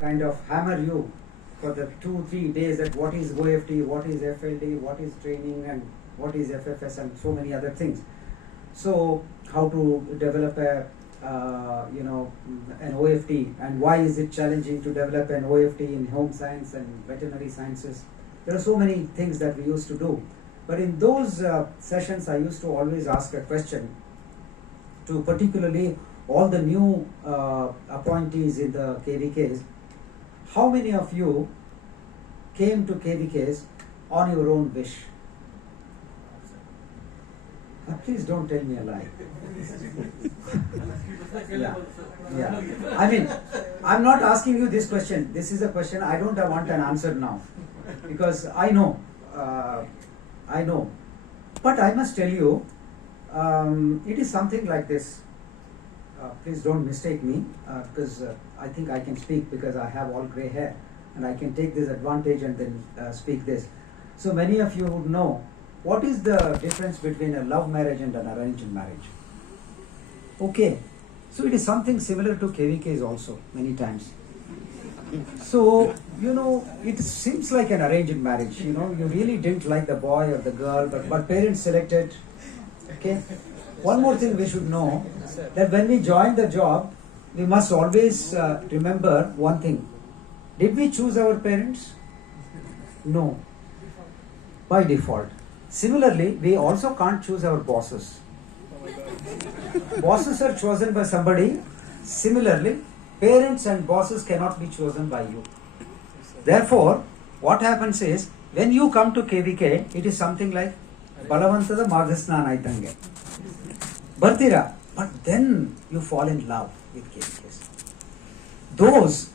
kind of hammer you for the 2-3 days that what is OFT, what is FLD, what is training, and what is FFS, and so many other things. So how to develop a an OFT, and why is it challenging to develop an OFT in home science and veterinary sciences. There are so many things that we used to do. But in those sessions, I used to always ask a question to particularly all the new appointees in the KVKs. How many of you came to KVKs on your own wish? Please don't tell me a lie. Yeah. I mean, I'm not asking you this question. This is a question I don't want an answer now, because I know. But I must tell you, it is something like this. Please don't mistake me, because I think I can speak because I have all grey hair, and I can take this advantage and then speak this. So many of you would know, what is the difference between a love marriage and an arranged marriage? Okay, so it is something similar to KVKs also, many times. So, it seems like an arranged marriage, you really didn't like the boy or the girl, but parents selected, okay? One more thing we should know, that when we join the job, we must always remember one thing. Did we choose our parents? No, by default. Similarly, we also can't choose our bosses. Bosses are chosen by somebody. Similarly, parents and bosses cannot be chosen by you. Therefore, what happens is, when you come to KVK, it is something like Balavantada Maghasnana Aitange. Bartira, but then you fall in love with KVKs.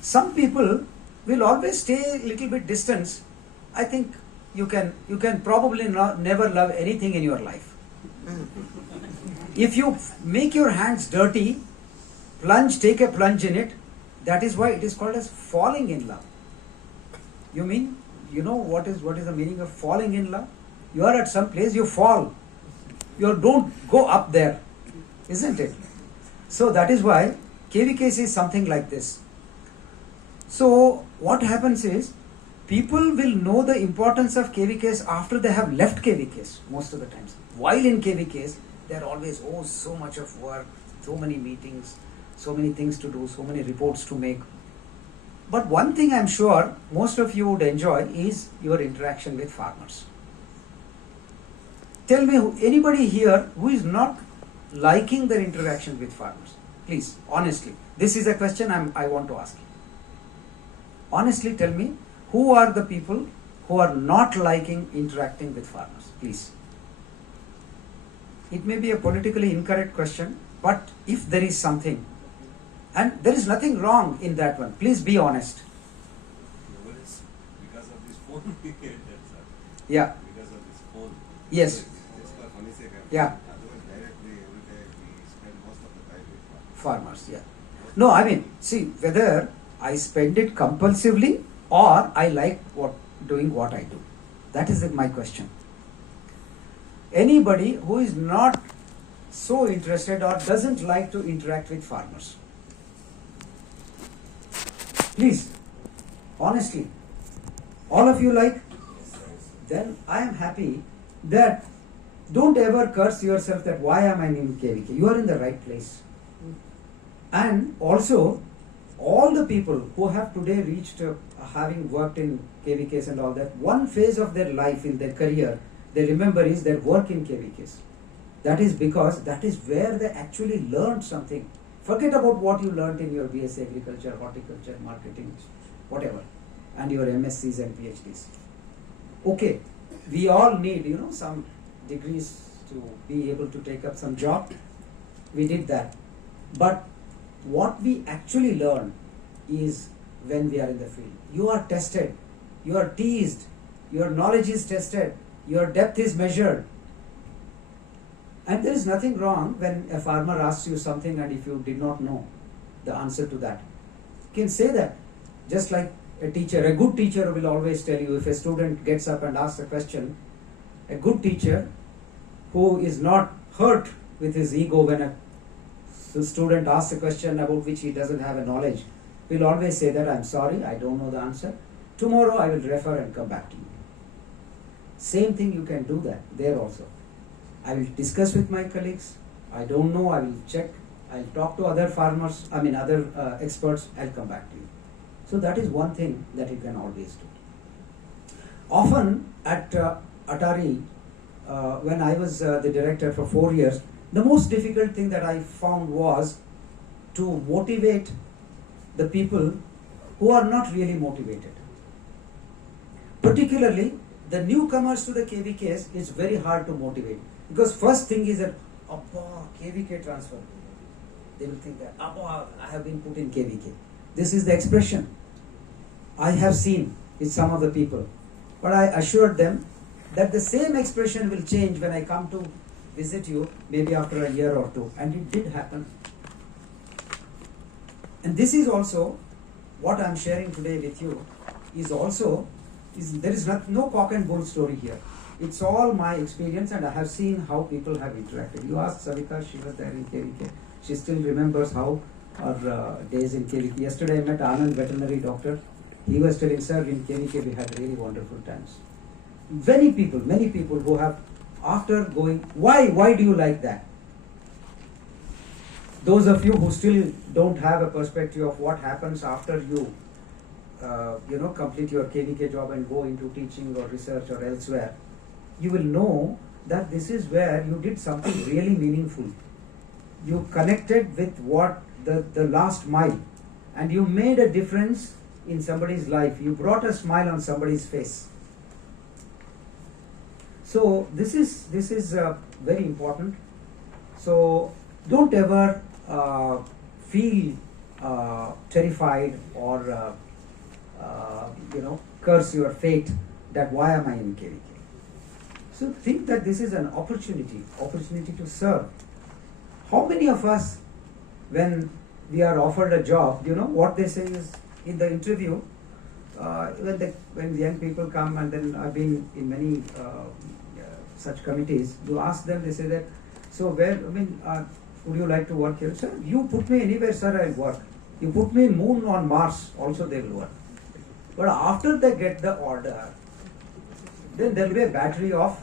Some people will always stay a little bit distance. I think you can probably never love anything in your life. If you make your hands dirty, take a plunge in it, that is why it is called as falling in love. You know what is the meaning of falling in love? You are at some place, you fall. You don't go up there, isn't it? So that is why KVK is something like this. So what happens is, people will know the importance of KVKs after they have left KVKs most of the times. While in KVKs, they are always, so much of work, so many meetings, so many things to do, so many reports to make. But one thing I'm sure most of you would enjoy is your interaction with farmers. Tell me, anybody here who is not liking their interaction with farmers? Please, honestly. This is a question I want to ask you. Honestly, tell me, who are the people who are not liking interacting with farmers? Please. It may be a politically incorrect question, but if there is something, and there is nothing wrong in that one, please be honest. Because of this phone. Yeah. Because of this phone. Yes. Yeah. Otherwise, directly every day we spend most of the time with Farmers, yeah. No, I mean, see, whether I spend it compulsively or I like doing what I do. That is my question. Anybody who is not so interested or doesn't like to interact with farmers? Please, honestly, all of you like? Then I am happy that don't ever curse yourself that why am I in KVK? You are in the right place. And also, all the people who have today reached having worked in KVKs and all that, one phase of their life in their career they remember is their work in KVKs. That is because that is where they actually learned something. Forget about what you learned in your BSc Agriculture, Horticulture, Marketing, whatever, and your MScs and PhDs. Okay, we all need, some degrees to be able to take up some job. We did that. But what we actually learn is when we are in the field. You are tested, you are teased, your knowledge is tested, your depth is measured. And there is nothing wrong when a farmer asks you something and if you did not know the answer to that, you can say that. Just like a teacher, a good teacher will always tell you, if a student gets up and asks a question, a good teacher who is not hurt with his ego when a student asks a question about which he doesn't have a knowledge, will always say that I'm sorry, I don't know the answer. Tomorrow I will refer and come back to you. Same thing you can do that there also. I will discuss with my colleagues. I don't know, I will check. I'll talk to other farmers, other experts, I'll come back to you. So that is one thing that you can always do. Often at Atari, when I was the director for 4 years, the most difficult thing that I found was to motivate the people who are not really motivated. Particularly, the newcomers to the KVKs is very hard to motivate. Because first thing is that, Appa, KVK transfer. They will think that, Appa, I have been put in KVK. This is the expression I have seen with some of the people. But I assured them that the same expression will change when I come to visit you, maybe after a year or two. And it did happen. And this is also, what I am sharing today with you, there is no cock and bull story here. It's all my experience, and I have seen how people have interacted. You asked Savita, she was there in KVK. She still remembers how our days in KVK. Yesterday I met Anand, veterinary doctor. He was telling, sir, in KVK we had really wonderful times. Many people who have, after going, why do you like that? Those of you who still don't have a perspective of what happens after you complete your KVK job and go into teaching or research or elsewhere, you will know that this is where you did something really meaningful. You connected with what the last mile, and you made a difference in somebody's life. You brought a smile on somebody's face. So this is very important. So don't ever feel terrified or curse your fate that why am I in KVK. So think that this is an opportunity to serve. How many of us, when we are offered a job, what they say is in the interview, when the young people come, and then I've been in many such committees, you ask them, they say that, so where, would you like to work here? Sir, you put me anywhere, sir, I'll work. You put me moon on Mars, also they will work. But after they get the order, then there will be a battery of,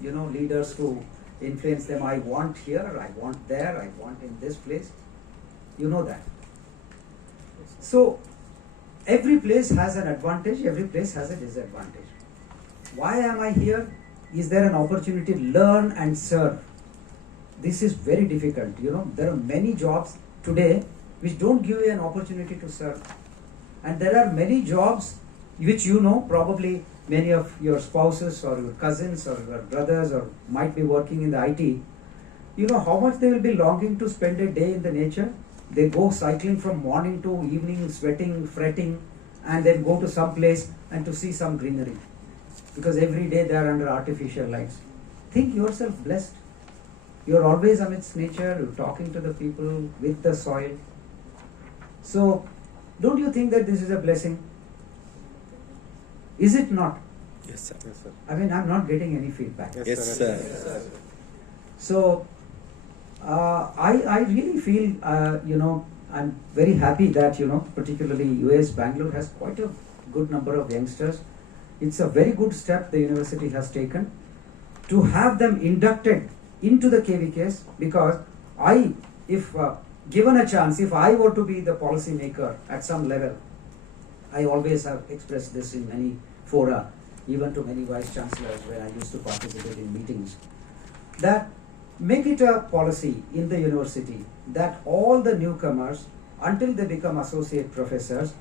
leaders to influence them. I want here, I want there, I want in this place. You know that. So, every place has an advantage, every place has a disadvantage. Why am I here? Is there an opportunity to learn and serve? This is very difficult. There are many jobs today which don't give you an opportunity to serve. And there are many jobs which probably many of your spouses or your cousins or your brothers or might be working in the IT. How much they will be longing to spend a day in the nature. They go cycling from morning to evening, sweating, fretting, and then go to some place and to see some greenery. Because every day they are under artificial lights. Think yourself blessed. You're always amidst nature, you're talking to the people, with the soil. So, don't you think that this is a blessing? Is it not? Yes, sir. Yes, sir. I'm not getting any feedback. Yes, sir. Yes, sir. So, I really feel, I'm very happy that, particularly US, Bangalore has quite a good number of youngsters. It's a very good step the university has taken to have them inducted into the KVKs, because if given a chance, if I were to be the policy maker at some level, I always have expressed this in many fora, even to many vice chancellors when I used to participate in meetings, that make it a policy in the university that all the newcomers, until they become associate professors,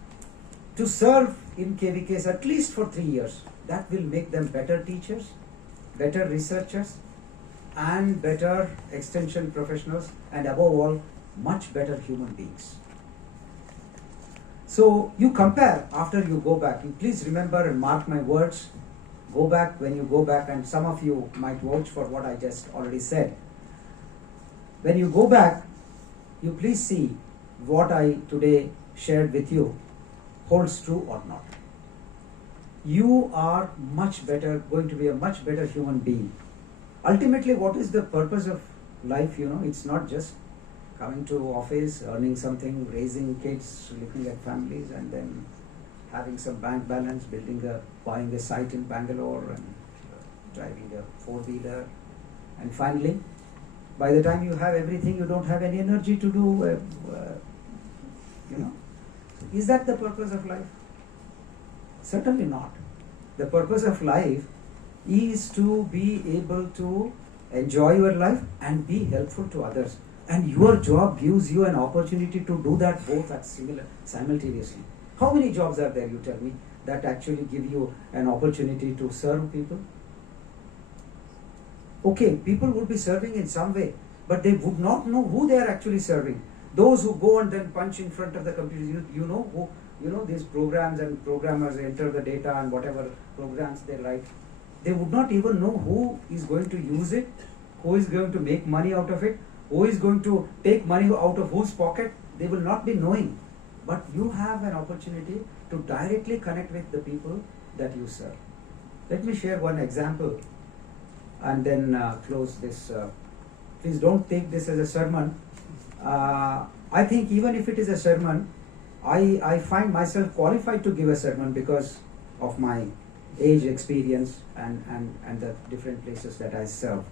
to serve in KVKs at least for 3 years. That will make them better teachers, better researchers, and better extension professionals, and above all, much better human beings. So you compare after you go back. You please remember and mark my words. Go back when you go back, and some of you might vouch for what I just already said. When you go back, you please see what I today shared with you holds true or not. You are much better, going to be a much better human being. Ultimately, what is the purpose of life? It's not just coming to office, earning something, raising kids, looking at families, and then having some bank balance, buying a site in Bangalore, and driving a four-wheeler, and finally, by the time you have everything, you don't have any energy to do, Is that the purpose of life? Certainly not. The purpose of life is to be able to enjoy your life and be helpful to others. And your job gives you an opportunity to do that both simultaneously. How many jobs are there, you tell me, that actually give you an opportunity to serve people? Okay, people would be serving in some way, but they would not know who they are actually serving. Those who go and then punch in front of the computer, these programs and programmers enter the data and whatever programs they write, they would not even know who is going to use it, who is going to make money out of it, who is going to take money out of whose pocket. They will not be knowing. But you have an opportunity to directly connect with the people that you serve. Let me share one example and then close this. Please don't take this as a sermon. I think even if it is a sermon, I find myself qualified to give a sermon because of my age, experience, and the different places that I served.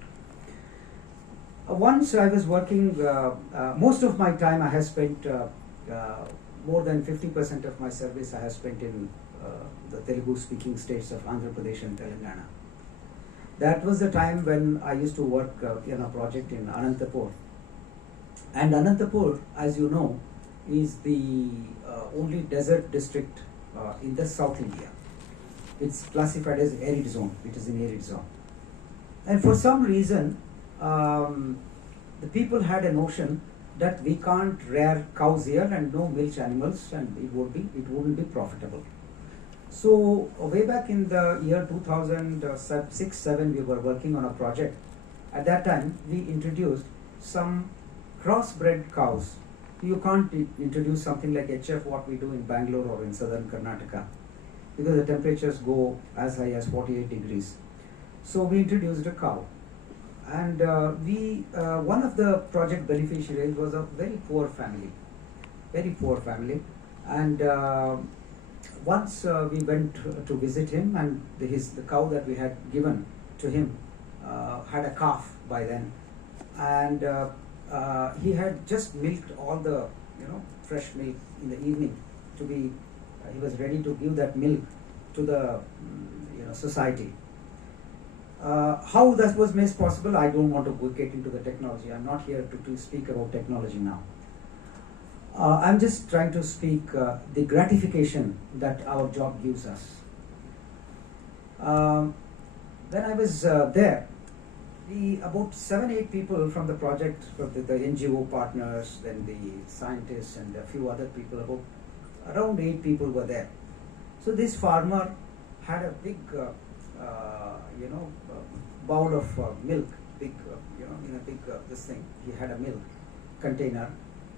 Once I was working, most of my time I have spent, more than 50% of my service I have spent in the Telugu speaking states of Andhra Pradesh and Telangana. That was the time when I used to work in a project in Anantapur. And Anantapur, as you know, is the only desert district in the South India. It's classified as arid zone. It is in arid zone. And for some reason, the people had a notion that we can't rear cows here and no milch animals, and it wouldn't be profitable. So way back in the year 2006-07, we were working on a project. At that time, we introduced some crossbred cows. You can't introduce something like HF, what we do in Bangalore or in southern Karnataka, because the temperatures go as high as 48 degrees. So we introduced a cow. And one of the project beneficiaries was a very poor family. And once we went to visit him, and the cow that we had given to him had a calf by then. And he had just milked all the fresh milk in the evening he was ready to give that milk to the society. How that was made possible, I don't want to get into the technology. I'm not here to speak about technology now. I'm just trying to speak the gratification that our job gives us. When I was there, about 7-8 people from the project, from the NGO partners, then the scientists and a few other people, around 8 people were there. So this farmer had a big bowl of milk, in a big this thing. He had a milk container,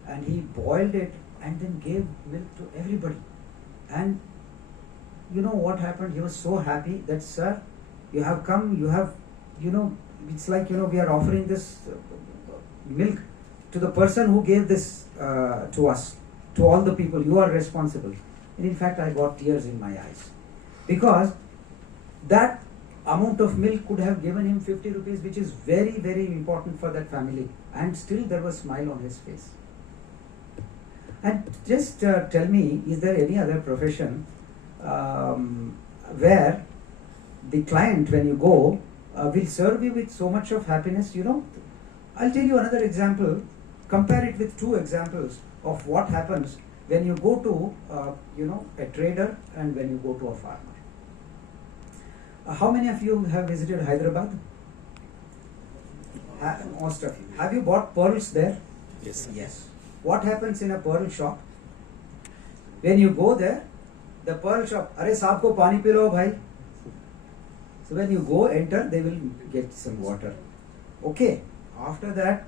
and he boiled it and then gave milk to everybody. And you know what happened? He was so happy that, sir, you have come, it's like, we are offering this milk to the person who gave this to us, to all the people. You are responsible. And in fact, I got tears in my eyes, because that amount of milk could have given him 50 rupees, which is very, very important for that family. And still there was a smile on his face. And just tell me, is there any other profession where the client, when you go, will serve you with so much of happiness? I'll tell you another example. Compare it with 2 examples of what happens when you go to a trader and when you go to a farmer. How many of you have visited Hyderabad? Most of you. Have you bought pearls there? Yes. What happens in a pearl shop? When you go there, the pearl shop, "Arey saab ko pani pilo bhai." So when you go, enter, they will get some water. Okay. After that,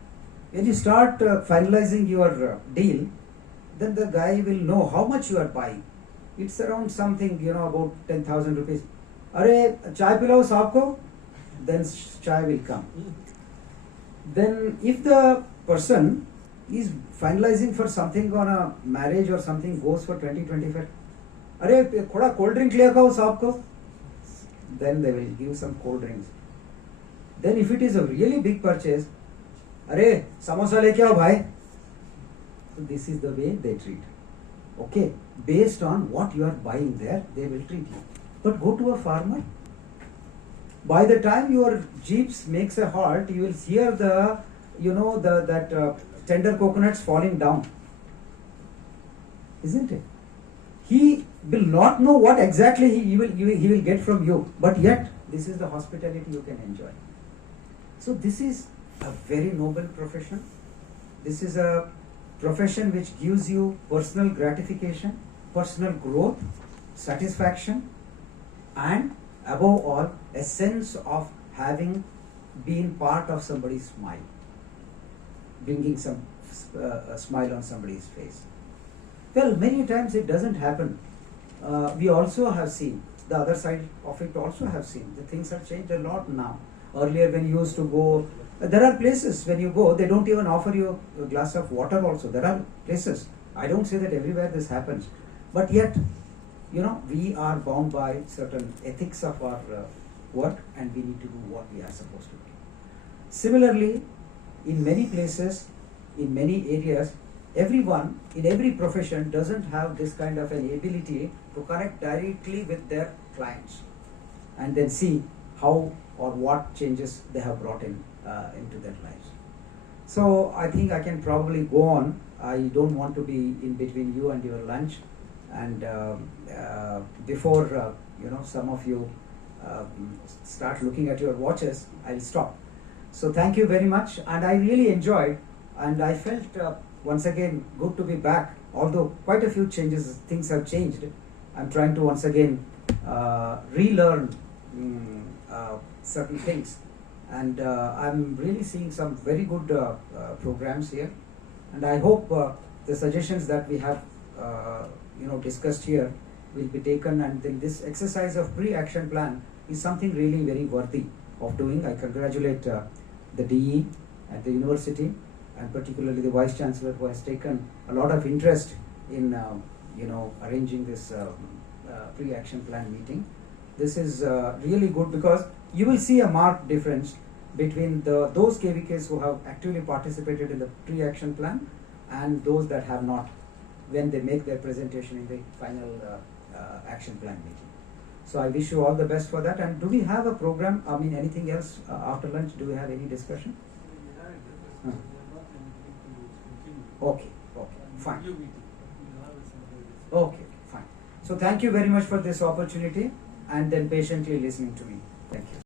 when you start finalizing your deal, then the guy will know how much you are buying. It's around something, about 10,000 rupees. "Arey, chai pilao saab ko?" Then chai will come. Then if the person is finalizing for something on a marriage or something, goes for 20-25. अरे थोड़ा cold drink ले आओ साहब को. Then they will give some cold drinks. Then if it is a really big purchase, अरे समोसा लेके आओ भाई. So this is the way they treat. Okay, based on what you are buying there, they will treat you. But go to a farmer. By the time your jeeps makes a halt, you will hear that tender coconuts falling down. Isn't it? He will not know what exactly he will get from you, but yet this is the hospitality you can enjoy. So this is a very noble profession. This is a profession which gives you personal gratification, personal growth, satisfaction, and above all, a sense of having been part of somebody's smile, bringing some a smile on somebody's face. Well, many times it doesn't happen. We also have seen the other side of it. Also have seen the things have changed a lot now. Earlier, when you used to go, there are places when you go, they don't even offer you a glass of water. Also, there are places. I don't say that everywhere this happens, but yet, we are bound by certain ethics of our work, and we need to do what we are supposed to do. Similarly, in many places, in many areas, everyone in every profession doesn't have this kind of an ability to connect directly with their clients and then see how or what changes they have brought into their lives. So I think I can probably go on. I don't want to be in between you and your lunch, and before some of you start looking at your watches, I'll stop. So thank you very much, and I really enjoyed, and I felt once again good to be back. Although quite a few things have changed. I'm trying to once again relearn certain things, and I'm really seeing some very good programs here, and I hope the suggestions that we have discussed here will be taken, and then this exercise of pre-action plan is something really very worthy of doing. I congratulate the DE at the university, and particularly the Vice Chancellor, who has taken a lot of interest in arranging this pre-action plan meeting. This is really good, because you will see a marked difference between those KVKs who have actively participated in the pre-action plan and those that have not, when they make their presentation in the final action plan meeting. So I wish you all the best for that. And do we have a program? I mean, anything else after lunch? Do we have any discussion? Okay, fine. Okay, fine. So thank you very much for this opportunity, and then patiently listening to me. Thank you.